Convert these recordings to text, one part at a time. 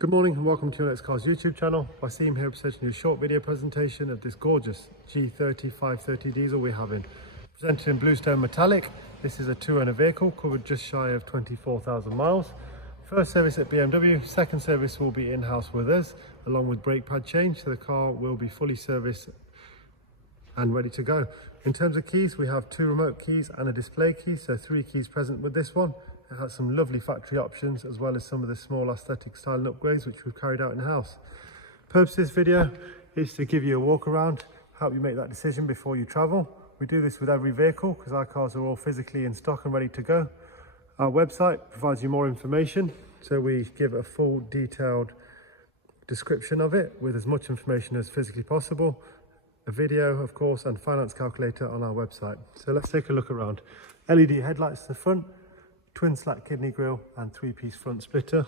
Good morning and welcome to your Next Cars YouTube channel. Wasim here presenting you a short video presentation of this gorgeous G30 530 diesel we're having. Presented in bluestone metallic. This is a two-owner vehicle covered just shy of 24,000 miles. First service at BMW, second service will be in-house with us along with brake pad change, so the car will be fully serviced and ready to go. In terms of keys, we have 2 remote keys and a display key, so 3 keys present with this one. It has some lovely factory options as well as some of the small aesthetic styling upgrades which we've carried out in-house. Purpose of this video is to give you a walk around, help you make that decision before you travel. We do this with every vehicle because our cars are all physically in stock and ready to go. Our website provides you more information, so we give a full detailed description of it with as much information as physically possible. A video, of course, and finance calculator on our website. So let's take a look around. LED headlights to the front, twin slat kidney grille and 3-piece front splitter.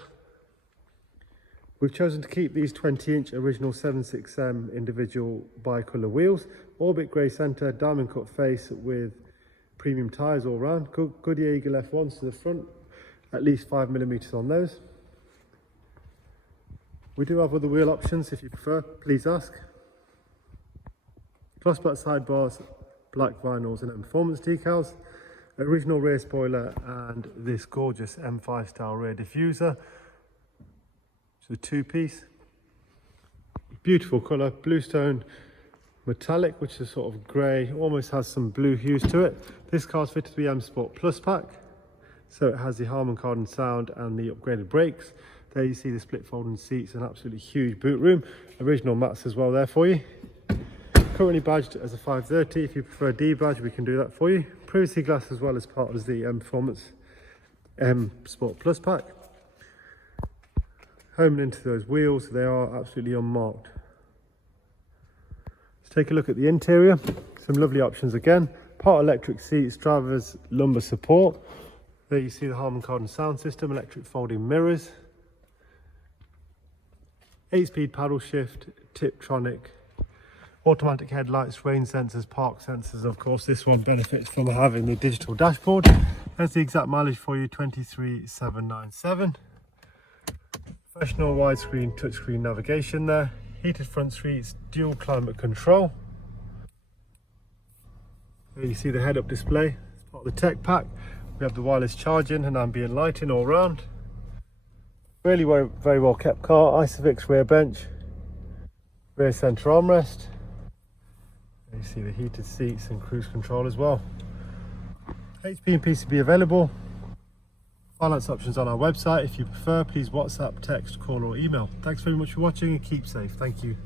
We've chosen to keep these 20-inch original 76M individual bi-colour wheels, orbit grey centre, diamond cut face with premium tyres all round. Goodyear Eagle F1s to the front, at least 5mm on those. We do have other wheel options if you prefer, please ask. Gloss black sidebars, black vinyls and performance decals. Original rear spoiler and this gorgeous M5 style rear diffuser. It's a 2-piece. Beautiful colour, bluestone metallic, which is sort of grey, almost has some blue hues to it. This car's fitted to the M Sport Plus pack, so it has the Harman Kardon sound and the upgraded brakes. There you see the split folding seats, an absolutely huge boot room. Original mats as well there for you. Currently badged as a 530. If you prefer a D badge, we can do that for you. Privacy glass as well as part of the Performance M Sport Plus pack. Homing into those wheels, they are absolutely unmarked. Let's take a look at the interior. Some lovely options again. Part electric seats, driver's lumbar support. There you see the Harman Kardon sound system, electric folding mirrors. 8-speed paddle shift, Tiptronic. Automatic headlights, rain sensors, park sensors. Of course, this one benefits from having the digital dashboard. There's the exact mileage for you, 23,797. Professional widescreen touchscreen navigation there. Heated front seats, dual climate control. There you see the head-up display. It's part of the tech pack. We have the wireless charging and ambient lighting all round. Really very well kept car. Isofix rear bench, rear centre armrest. You see the heated seats and cruise control as well. HP and PCB available. Finance options on our website. If you prefer, please WhatsApp, text, call or email. Thanks very much for watching and keep safe. Thank you.